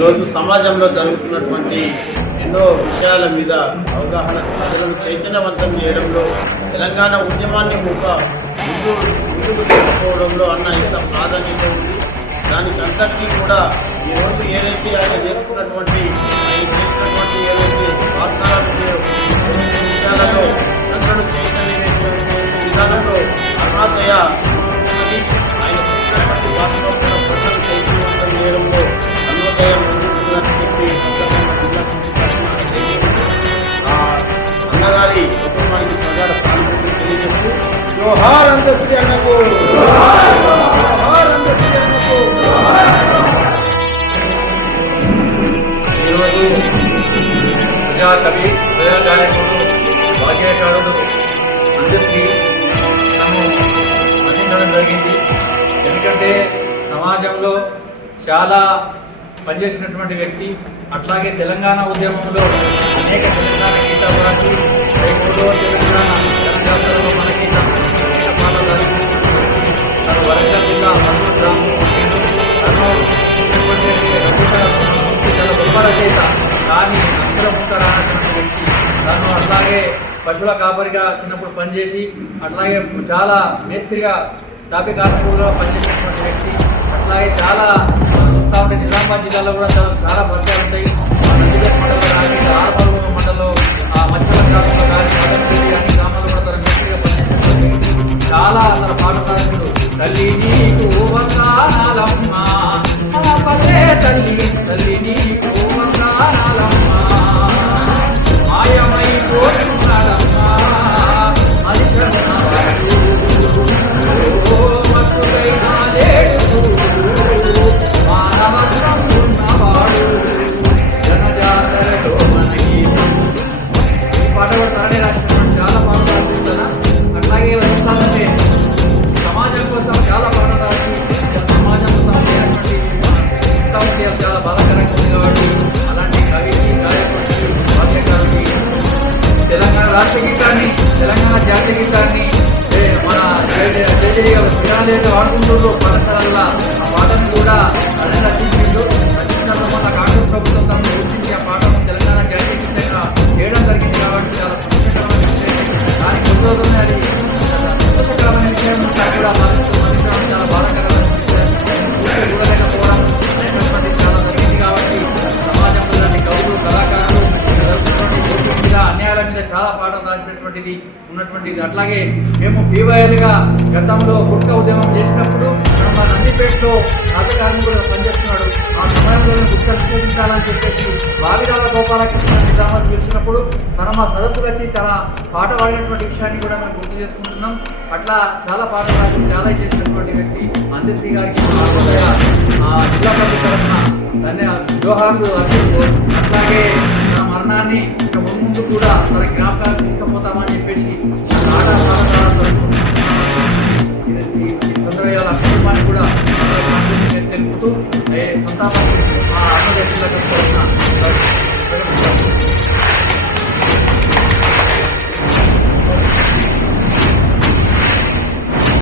ఈరోజు సమాజంలో జరుగుతున్నటువంటి ఎన్నో విషయాల మీద అవగాహన, ప్రజలను చైతన్యవంతం చేయడంలో, తెలంగాణ ఉద్యమాన్ని ముందుకు తీసుకుపోవడంలో అన్న ఎంత ప్రాధాన్యత ఉంది. దానికి అంతటికీ కూడా ఈరోజు ఏదైతే ఆయన చేసినటువంటి ఏదైతే వాగ్దానాలు విషయాలలో ప్రజలను చైతన్యం చేసే విధానంలో అరుణోదయ ఆయన చేసినటువంటి వాటిలో కూడా ప్రజలను చైతన్యవంతం చేయడంలో అరుణోదయ ముందుంటుందని చెప్పి అన్నగారి కుటుంబానికి ప్రజల సానుభూతి తెలియజేస్తూ జోహార్ అందశ్రీ అన్నకు, జోహార్ అందశ్రీ అన్నకు. ఈరోజు ప్రజాకవి, ప్రజాగాయకుడు, భాగ్యకారుడు అందశ్రీ తను అందించడం జరిగింది. ఎందుకంటే సమాజంలో చాలా పనిచేసినటువంటి వ్యక్తి. అట్లాగే తెలంగాణ ఉద్యమంలో అనేక తెలంగాణ గీతాలు రాసి తెలంగాణ మనకి తను వరంగల్ జిల్లా తను చాలా గొప్ప రచయిత, కానీ అక్షరముఖరానటువంటి వ్యక్తి. తను అట్లాగే పశువుల కాపరిగా చిన్నప్పుడు పనిచేసి, అట్లాగే చాలా మేస్త్రిగా తాపీ కార్మికులుగా పనిచేసినటువంటి వ్యక్తి. అట్లాగే చాలా కాబట్టి నిజామాబాద్ జిల్లాలో కూడా చాలా పరిచయాలు ఉంటాయి. మండలంలో కానీ, ఆలపల్లి మండలంలో మత్స్య గ్రామంలో కానీ, మదనపల్లి అన్ని గ్రామాల్లో కూడా తన మేస్త్రిగా పనిచేసినటువంటి వ్యక్తి. చాలా తన పాఠశాలకుడు. తల్లి నీకు వందనాలమ్మా, తల్లి తల్లి నీకు వందనాలమ్మా, మాయమై కోరుకున్నాడమ్మా తెలంగాణ జాతీయ గీతాన్ని మన వాడుకుంటూ పాఠశాలల్లో ఆ పాటను కూడా రచించిండు. రచించడంలో మన కాంగ్రెస్ ప్రభుత్వం తనను గుర్తించి ఆ పాటను తెలంగాణ జాతీయ గీతంగా చేయడం జరిగింది. కాబట్టి చాలా సంతోషకరమైన విషయం. దాని ఉద్యోగం అది సంతోషకరమైన విషయం కూడా చాలా బాధాకరమైన విషయం. చూడలేకపోవడం అనేటువంటి చాలా జరిగింది. కాబట్టి సమాజంలో దాన్ని కవులు, కళాకారులు అన్యాయాల మీద చాలా పాఠం రాసినటువంటిది ఉన్నటువంటిది. అట్లాగే మేము పీవైఎల్గా గతంలో గుట్కా ఉద్యమం చేసినప్పుడు మన నందిపేటలో రాజ కార్మికులు పనిచేస్తున్నాడు. ఆ సమయంలో గుట్కా నిషేధించాలని చెప్పేసి వావిరాల గోపాలకృష్ణ నిజామాబాద్ పిలిచినప్పుడు తన మా సదస్సులు వచ్చి తన పాట పాడినటువంటి విషయాన్ని కూడా మనం గుర్తు చేసుకుంటున్నాం. అట్లా చాలా పాటలు రాసి చాలా చేసినటువంటి వ్యక్తి అందశ్రీ గారికి జిల్లా ప్రభుత్వ జోహార్లు అర్పిస్తూ, అట్లాగే తన మరణాన్ని ఇక ముందు కూడా తన జ్ఞాపకాలు తీసుకుపోతామని చెప్పేసి సందర్భాల కుటుంబాన్ని కూడా తెలుపుతూ సంతాపాన్ని